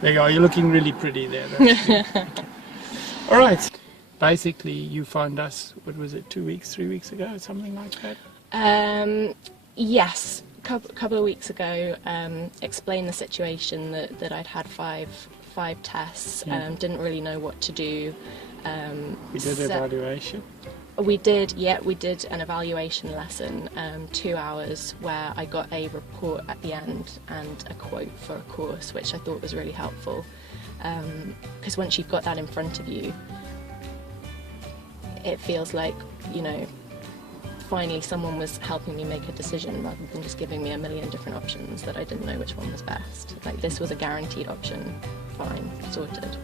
There you go. You're looking really pretty there. That's good. Okay. All right. Basically, you found us, what was it, 2 weeks, 3 weeks ago, something like that? Yes, a couple of weeks ago, explained the situation that I'd had five tests, didn't really know what to do. We did an evaluation. We did an evaluation lesson, 2 hours, where I got a report at the end and a quote for a course, which I thought was really helpful. Because once you've got that in front of you, it feels like, you know, finally someone was helping me make a decision rather than just giving me a million different options that I didn't know which one was best. Like, this was a guaranteed option, fine, sorted,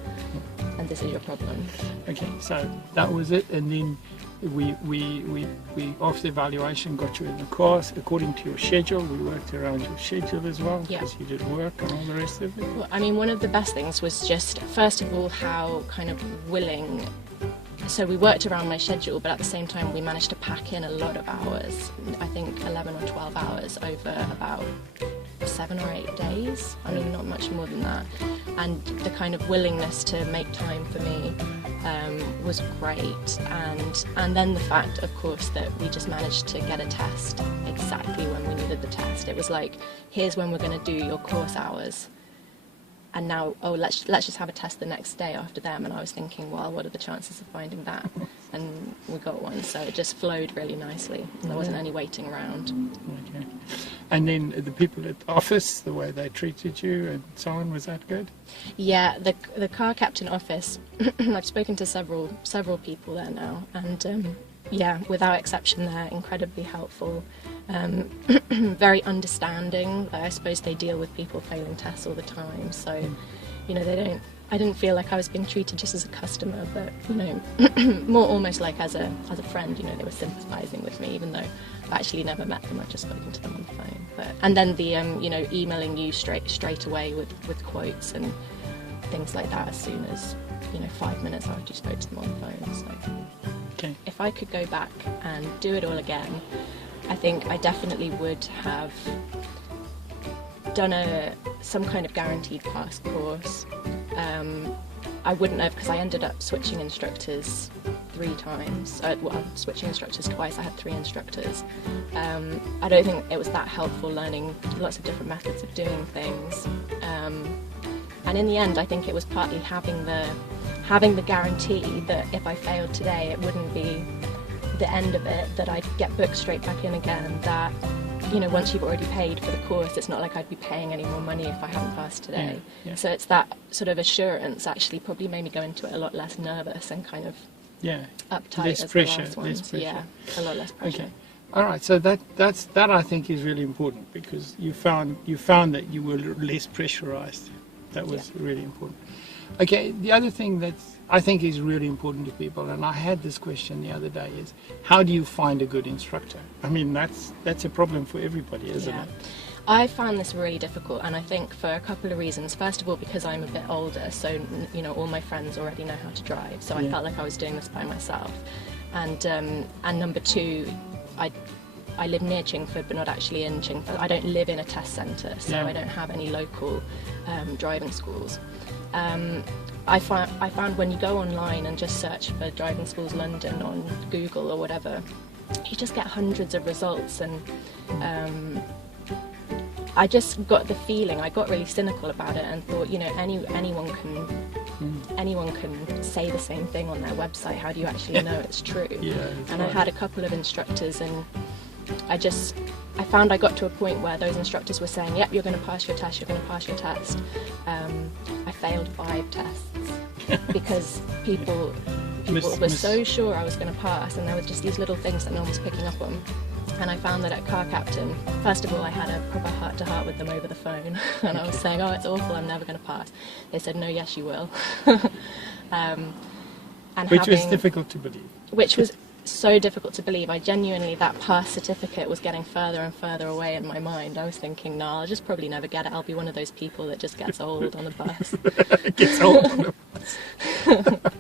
and this is your problem. Okay, so that was it, and then we after the evaluation got you in the course according to your schedule. We worked around your schedule as well, because you did work and all the rest of it. Well, I mean, one of the best things was just, first of all, how kind of willing. So we worked around my schedule, but at the same time we managed to pack in a lot of hours, I think 11 or 12 hours over about 7 or 8 days. I mean, not much more than that. And the kind of willingness to make time for me was great. And then the fact, of course, that we just managed to get a test exactly when we needed the test. It was like, here's when we're going to do your course hours. And now, oh, let's just have a test the next day after them. And I was thinking, well, what are the chances of finding that? And we got one, so it just flowed really nicely. And there wasn't any waiting around. Okay. And then the people at the office, the way they treated you and so on, was that good? Yeah, the Carcaptain office, I've spoken to several people there now, and yeah, without exception, they're incredibly helpful. Very understanding. I suppose they deal with people failing tests all the time, so you know, I didn't feel like I was being treated just as a customer, but you know, more almost like as a friend. You know, they were sympathising with me, even though I've actually never met them. I've just spoken to them on the phone. And then the you know, emailing you straight away with quotes and things like that as soon as, you know, 5 minutes after you spoke to them on the phone. So okay. If I could go back and do it all again, I think I definitely would have done some kind of guaranteed pass course. I wouldn't have, because I ended up switching instructors 3 times. Well, switching instructors twice. I had 3 instructors. I don't think it was that helpful learning lots of different methods of doing things. And in the end, I think it was partly having the guarantee that if I failed today, it wouldn't be the end of it, that I'd get booked straight back in again, that, you know, once you've already paid for the course, it's not like I'd be paying any more money if I hadn't passed today. Yeah. So it's that sort of assurance actually probably made me go into it a lot less nervous and kind of uptight less as pressure, the last ones. less pressure. Yeah, a lot less pressure. Okay. All right, so that I think is really important, because you found that you were less pressurized. That was really important. Okay, the other thing that I think is really important to people, and I had this question the other day, is how do you find a good instructor? I mean, that's a problem for everybody, isn't it? I found this really difficult, and I think for a couple of reasons. First of all, because I'm a bit older, so you know, all my friends already know how to drive, so I felt like I was doing this by myself. And number 2, I live near Chingford, but not actually in Chingford. I don't live in a test centre, so I don't have any local driving schools. I found when you go online and just search for driving schools London on Google or whatever, you just get hundreds of results, and I just got the feeling, I got really cynical about it and thought, you know, anyone can say the same thing on their website. How do you actually know it's true? And I had a couple of instructors, and I found I got to a point where those instructors were saying, yep, you're going to pass your test, you're going to pass your test. I failed 5 tests because people were so sure I was going to pass, and there were just these little things that no one was picking up on. And I found that at Carcaptain, first of all, I had a proper heart-to-heart with them over the phone, and I was saying, oh, it's awful, I'm never going to pass. They said, no, yes, you will. Which was difficult to believe. Which was so difficult to believe. I genuinely, that pass certificate was getting further and further away in my mind. I was thinking, no, I'll just probably never get it. I'll be one of those people that just gets old on the bus. Gets old on the bus.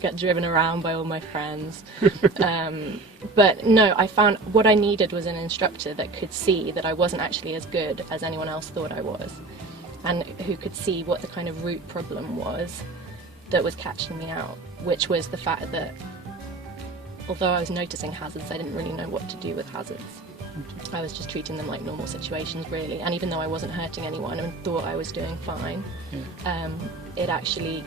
Get driven around by all my friends. But no, I found what I needed was an instructor that could see that I wasn't actually as good as anyone else thought I was. and who could see what the kind of root problem was that was catching me out, which was the fact that although I was noticing hazards, I didn't really know what to do with hazards. I was just treating them like normal situations, really, and even though I wasn't hurting anyone and thought I was doing fine, it actually,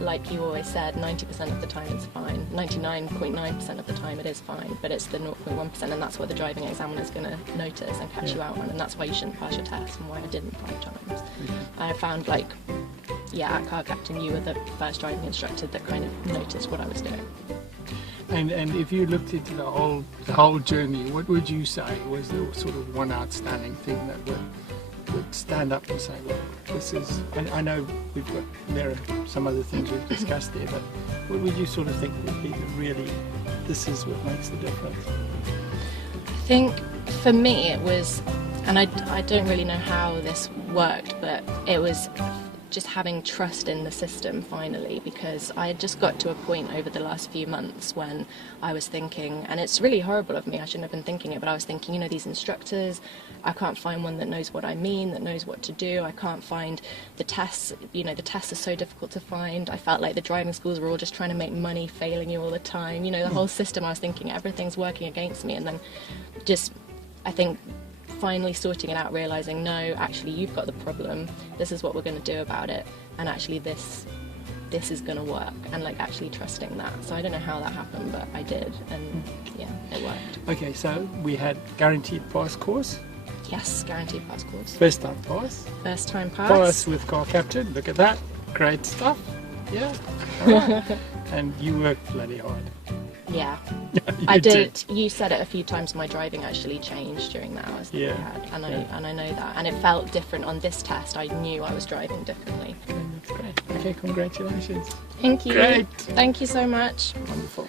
like you always said, 90% of the time it's fine. 99.9% of the time it is fine, but it's the 0.1%, and that's what the driving examiner is going to notice and catch you out on, and that's why you shouldn't pass your test and why I didn't 5 times. And I found, like, yeah, at Carcaptain you were the first driving instructor that kind of noticed what I was doing. And if you looked into the whole journey, what would you say was the sort of one outstanding thing that would stand up and say, look, this is, I know there are some other things we've discussed there, but what would you sort of think would be this is what makes the difference? I think for me it was, and I don't really know how this worked, but it was just having trust in the system finally, because I had just got to a point over the last few months when I was thinking, and it's really horrible of me, I shouldn't have been thinking it, but I was thinking, you know, these instructors, I can't find one that knows what I mean, that knows what to do. I can't find the tests, you know, the tests are so difficult to find. I felt like the driving schools were all just trying to make money, failing you all the time. You know, the whole system, I was thinking everything's working against me, and then just, I think, finally sorting it out, realising, no, actually you've got the problem, this is what we're going to do about it, and actually this is going to work, and like actually trusting that. So I don't know how that happened, but I did, and yeah, it worked. Okay, so we had Guaranteed PASS course. Yes, Guaranteed PASS course. First time pass. First time pass. Pass with Carcaptain, look at that, great stuff. Yeah, right. And you worked bloody hard. Yeah, You I did. You said it a few times. My driving actually changed during the hours that we had, and I know that. And it felt different on this test. I knew I was driving differently. Okay, that's great. Okay, congratulations. Thank you. Great. Thank you so much. Wonderful.